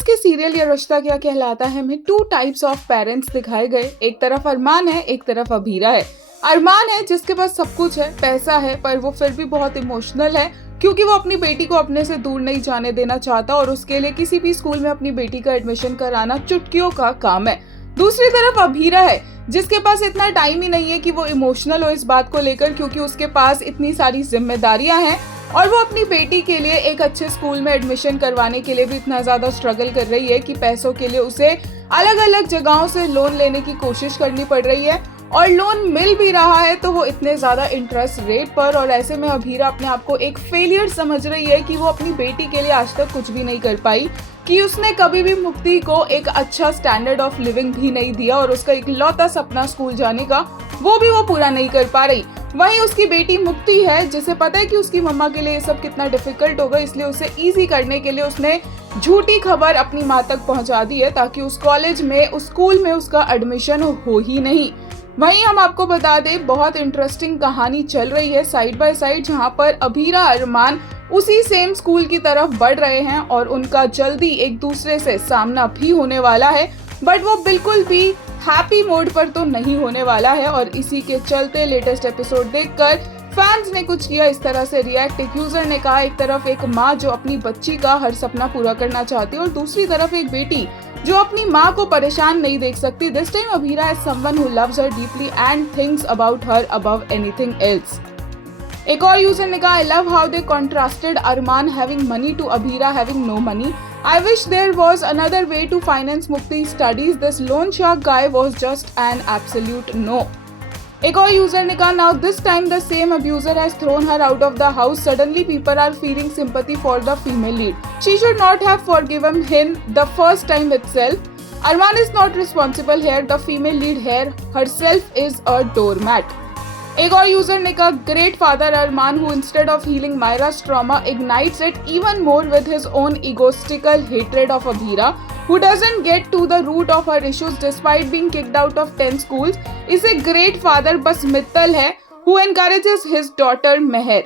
90s के serial ये रिश्ता क्या कहलाता है में 2 टाइप्स ऑफ पेरेंट्स दिखाए गए। एक तरफ अरमान है, एक तरफ अभीरा है। अरमान है जिसके पास सब कुछ है, पैसा है, पर वो फिर भी बहुत इमोशनल है क्योंकि वो अपनी बेटी को अपने से दूर नहीं जाने देना चाहता और उसके लिए किसी भी स्कूल में अपनी बेटी का एडमिशन कराना चुटकियों का काम है। दूसरी तरफ अभीरा है जिसके पास इतना टाइम ही नहीं है कि वो इमोशनल हो इस बात को लेकर, क्योंकि उसके पास इतनी सारी जिम्मेदारियां हैं और वो अपनी बेटी के लिए एक अच्छे स्कूल में एडमिशन करवाने के लिए भी इतना ज्यादा स्ट्रगल कर रही है कि पैसों के लिए उसे अलग अलग जगहों से लोन लेने की कोशिश करनी पड़ रही है और लोन मिल भी रहा है तो वो इतने ज्यादा इंटरेस्ट रेट पर। और ऐसे में अभीरा अपने आप को एक फेलियर समझ रही है कि वो अपनी बेटी के लिए आज तक कुछ भी नहीं कर पाई, कि उसने कभी भी मुक्ति को एक अच्छा स्टैंडर्ड ऑफ लिविंग भी नहीं दिया और उसका इकलौता सपना स्कूल जाने का वो भी वो पूरा नहीं कर पा रही। वहीं उसकी बेटी मुक्ति है जिसे पता है कि उसकी मम्मा के लिए ये सब कितना डिफिकल्ट होगा, इसलिए उसे इजी करने के लिए उसने झूठी खबर अपनी माँ तक पहुंचा दी है ताकि उस कॉलेज में, उस स्कूल में उसका एडमिशन हो ही नहीं। वहीं हम आपको बता दें, बहुत इंटरेस्टिंग कहानी चल रही है साइड बाय साइड, जहां पर अभीरा अरमान उसी सेम स्कूल की तरफ बढ़ रहे हैं और उनका जल्दी एक दूसरे से सामना भी होने वाला है, बट वो बिल्कुल भी हैप्पी मोड पर तो नहीं होने वाला है। और इसी के चलते लेटेस्ट एपिसोड देखकर फैंस ने कुछ किया इस तरह से रिएक्ट। एक यूजर ने कहा, एक तरफ एक माँ जो अपनी बच्ची का हर सपना पूरा करना चाहती है और दूसरी तरफ एक बेटी जो अपनी माँ को परेशान नहीं देख सकती। This time Abhira is someone who loves her deeply and thinks about her above anything else. एक और यूजर ने कहा, I love how they contrasted Arman having money to Abhira having no money. I wish there was another way to finance Mukti's studies. This loan shark guy was just an absolute no. एक और user ने कहा, now this time the same abuser has thrown her out of the house. Suddenly people are feeling sympathy for the female lead. She should not have forgiven him the first time itself. Arman is not responsible here. The female lead here herself is a doormat. एक और user ने कहा, great father Armaan who instead of healing Myra's trauma ignites it even more with his own egotistical hatred of Abhira, who doesn't get to the root of her issues despite being kicked out of 10 schools, is a great father बस मित्तल है who encourages his daughter Meher.